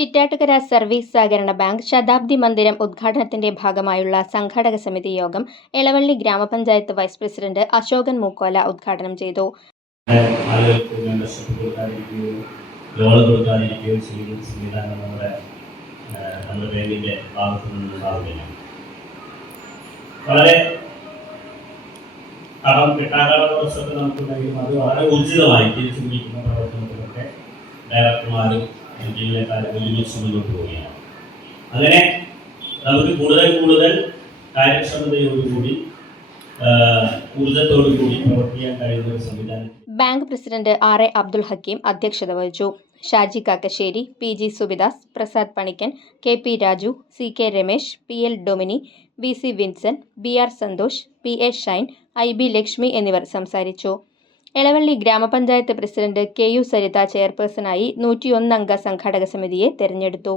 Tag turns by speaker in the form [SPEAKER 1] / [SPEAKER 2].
[SPEAKER 1] Chittattukara service സഹകരണ bank ശതാബ്ദി മന്ദിരം ഉദ്ഘാടനത്തിന്റെ ഭാഗമായുള്ള സംഘാടക സമിതി യോഗം എളവള്ളി ഗ്രാമപഞ്ചായത്ത് വൈസ് പ്രസിഡന്റ് അശോകൻ മൂക്കോല ഉദ്ഘാടനം ചെയ്തു.
[SPEAKER 2] വളരെ കടം കിട്ടാനുള്ള ദിവസമൊക്കെ നമുക്കുണ്ടെങ്കിലും അത് വളരെ ഉചിതമായി തിരിച്ചു പിടിക്കുന്ന പ്രവർത്തനത്തിലൊക്കെ ഡയറക്ടർമാരും ജീവനക്കാരും ഒരുമിച്ച് മുന്നോട്ട് പോവുകയാണ്. അങ്ങനെ നമുക്ക് കൂടുതൽ കൂടുതൽ കാര്യക്ഷമതയോടുകൂടി ഊർജത്തോടുകൂടി പ്രവർത്തിക്കാൻ കഴിയുന്ന ഒരു സംവിധാനം.
[SPEAKER 1] Bank president R A Abdul Hakeem അധ്യക്ഷത വഹിച്ചു. Shaji Kakkassery P G Subidas Prasad Panikkan K P Raju C K Ramesh P L Domini V C Vincent B R Santhosh P A Shine I B Lakshmi എന്നിവർ സംസാരിച്ചു. എളവള്ളി ഗ്രാമപഞ്ചായത്ത് president K U Saritha ചെയർപേഴ്സണായി നൂറ്റിയൊന്നംഗ സംഘാടക സമിതിയെ തെരഞ്ഞെടുത്തു.